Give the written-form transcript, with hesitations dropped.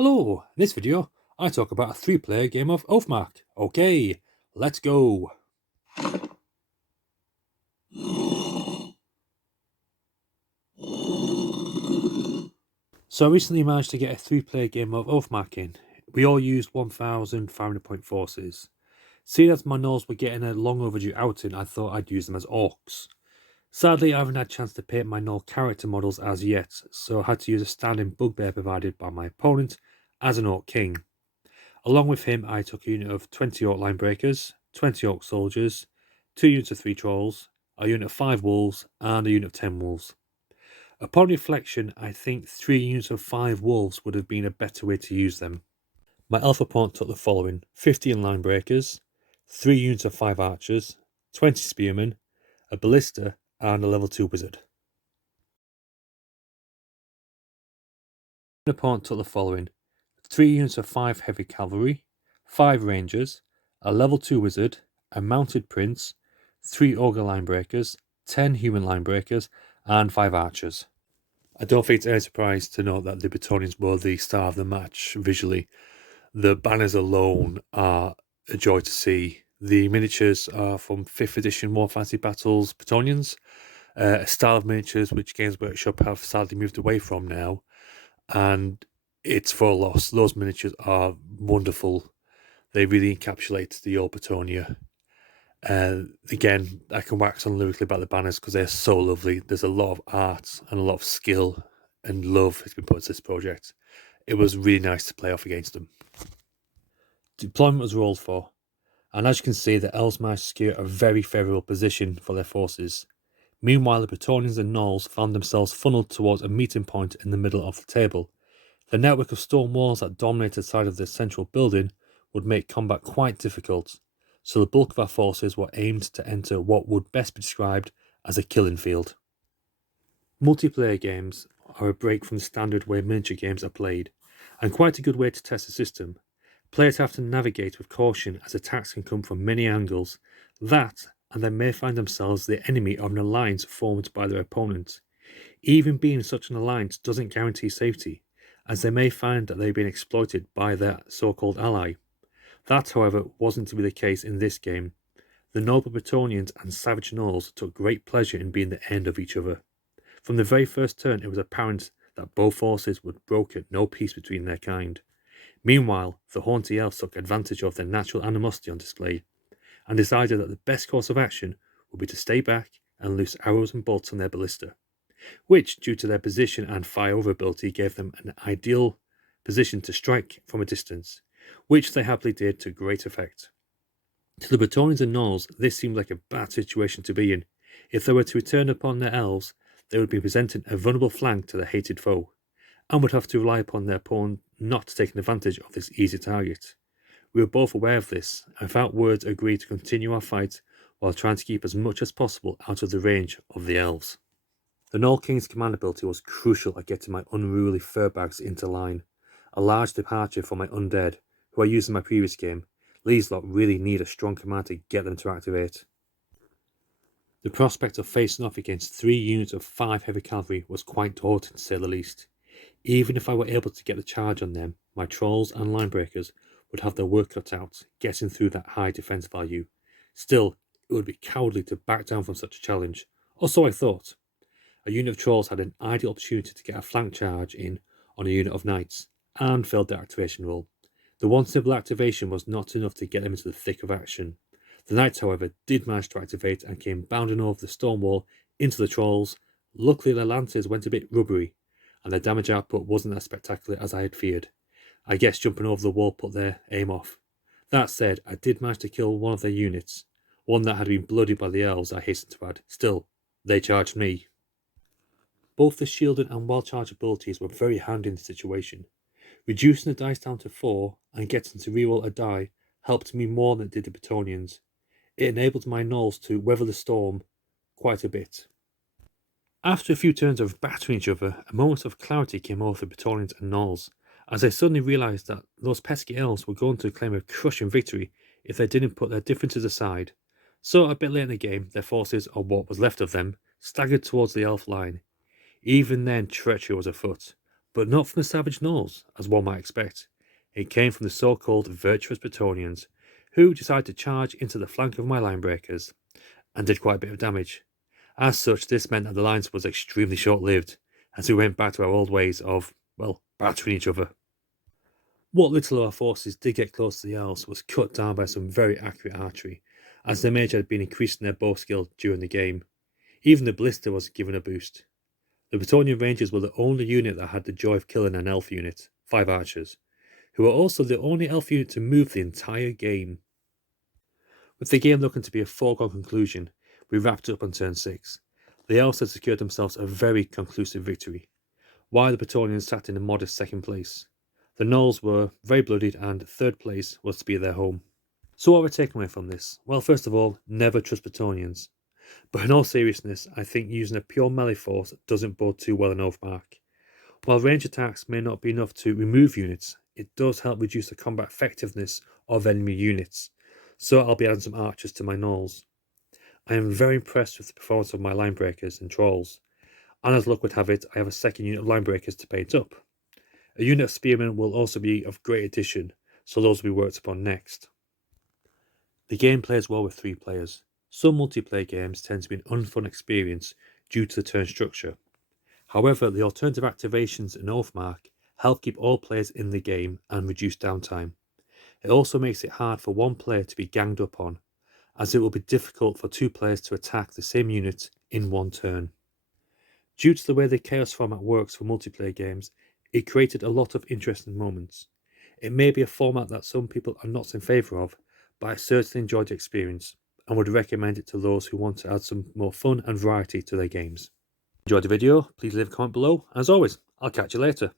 Hello, in this video I talk about a 3-player game of Oathmark. Okay, let's go. So I recently managed to get a 3-player game of Oathmark in. We all used 1,500 point forces. Seeing as my gnolls were getting a long overdue outing, I thought I'd use them as orcs. Sadly, I haven't had a chance to paint my gnoll character models as yet, so I had to use a standing bugbear provided by my opponent as an orc king. Along with him, I took a unit of 20 orc line breakers, 20 orc soldiers, 2 units of 3 trolls, a unit of 5 wolves, and a unit of 10 wolves. Upon reflection, I think 3 units of 5 wolves would have been a better way to use them. My elf opponent took the following: 15 line breakers, 3 units of 5 archers, 20 spearmen, a ballista, and a level 2 wizard. My opponent took the following: 3 units of 5 heavy cavalry, 5 rangers, a level 2 wizard, a mounted prince, 3 ogre line breakers, 10 human line breakers, and 5 archers. I don't think it's any surprise to note that the Bretonnians were the star of the match visually. The banners alone are a joy to see. The miniatures are from 5th edition War Fantasy Battles Bretonnians, a style of miniatures which Games Workshop have sadly moved away from now, and it's for a loss. Those miniatures are wonderful. They really encapsulate the old Bretonia. Again, I can wax on lyrically about the banners because they're so lovely. There's a lot of art and a lot of skill and love has been put into this project. It was really nice to play off against them. Deployment was rolled for, and as you can see, the elves managed to secure a very favourable position for their forces. Meanwhile, the Bretonnians and gnolls found themselves funneled towards a meeting point in the middle of the table. The network of stone walls that dominated the side of the central building would make combat quite difficult, so the bulk of our forces were aimed to enter what would best be described as a killing field. Multiplayer games are a break from the standard way miniature games are played, and quite a good way to test the system. Players have to navigate with caution as attacks can come from many angles, and they may find themselves the enemy of an alliance formed by their opponent. Even being such an alliance doesn't guarantee safety, as they may find that they've been exploited by their so-called ally. That, however, wasn't to be the case in this game. The noble Bretonnians and savage gnolls took great pleasure in being the end of each other. From the very first turn, it was apparent that both forces would broker no peace between their kind. Meanwhile, the Haunty Elves took advantage of their natural animosity on display, and decided that the best course of action would be to stay back and loose arrows and bolts on their ballista, which, due to their position and fire-over ability, gave them an ideal position to strike from a distance, which they happily did to great effect. To the Bretonnians and gnolls, this seemed like a bad situation to be in. If they were to return upon their elves, they would be presenting a vulnerable flank to their hated foe, and would have to rely upon their opponent not to take advantage of this easy target. We were both aware of this, and without words agreed to continue our fight while trying to keep as much as possible out of the range of the elves. The Gnoll King's command ability was crucial at getting my unruly furbags into line. A large departure from my undead, who I used in my previous game. These lot really need a strong command to get them to activate. The prospect of facing off against 3 units of 5 heavy cavalry was quite daunting, to say the least. Even if I were able to get the charge on them, my trolls and line breakers would have their work cut out, getting through that high defense value. Still, it would be cowardly to back down from such a challenge, or so I thought. A unit of trolls had an ideal opportunity to get a flank charge in on a unit of knights, and failed their activation roll. The one simple activation was not enough to get them into the thick of action. The knights, however, did manage to activate and came bounding over the stone wall into the trolls. Luckily, their lances went a bit rubbery, and their damage output wasn't as spectacular as I had feared. I guess jumping over the wall put their aim off. That said, I did manage to kill one of their units, one that had been bloodied by the elves, I hasten to add. Still, they charged me. Both the shielded and wild charge abilities were very handy in the situation. Reducing the dice down to 4 and getting to reroll a die helped me more than it did the Bretonnians. It enabled my gnolls to weather the storm quite a bit. After a few turns of battering each other, a moment of clarity came over the Bretonnians and gnolls, as they suddenly realised that those pesky elves were going to claim a crushing victory if they didn't put their differences aside. So a bit late in the game, their forces, or what was left of them, staggered towards the elf line. Even then, treachery was afoot, but not from the savage gnolls, as one might expect. It came from the so-called virtuous Bretonnians, who decided to charge into the flank of my line breakers, and did quite a bit of damage. As such, this meant that the alliance was extremely short-lived, as we went back to our old ways of, well, battering each other. What little of our forces did get close to the Elves was cut down by some very accurate archery, as the mage had been increasing their bow skill during the game. Even the Ballista was given a boost. The Bretonnian Rangers were the only unit that had the joy of killing an elf unit, 5 archers, who were also the only elf unit to move the entire game. With the game looking to be a foregone conclusion, we wrapped up on turn 6. The elves had secured themselves a very conclusive victory, while the Bretonnians sat in a modest second place. The gnolls were very bloodied, and third place was to be their home. So what we're taking away from this? Well, first of all, never trust Bretonnians. But in all seriousness, I think using a pure melee force doesn't bode too well in Oathmark. While range attacks may not be enough to remove units, it does help reduce the combat effectiveness of enemy units. So I'll be adding some archers to my gnolls. I am very impressed with the performance of my line breakers and trolls, and as luck would have it, I have a second unit of line breakers to paint up. A unit of spearmen will also be of great addition, so those will be worked upon next. The game plays well with 3 players. Some multiplayer games tend to be an unfun experience due to the turn structure. However, the alternative activations in Oathmark help keep all players in the game and reduce downtime. It also makes it hard for one player to be ganged up on, as it will be difficult for 2 players to attack the same unit in one turn. Due to the way the Chaos format works for multiplayer games, it created a lot of interesting moments. It may be a format that some people are not in favour of, but I certainly enjoyed the experience and would recommend it to those who want to add some more fun and variety to their games. Enjoyed the video? Please leave a comment below. As always, I'll catch you later.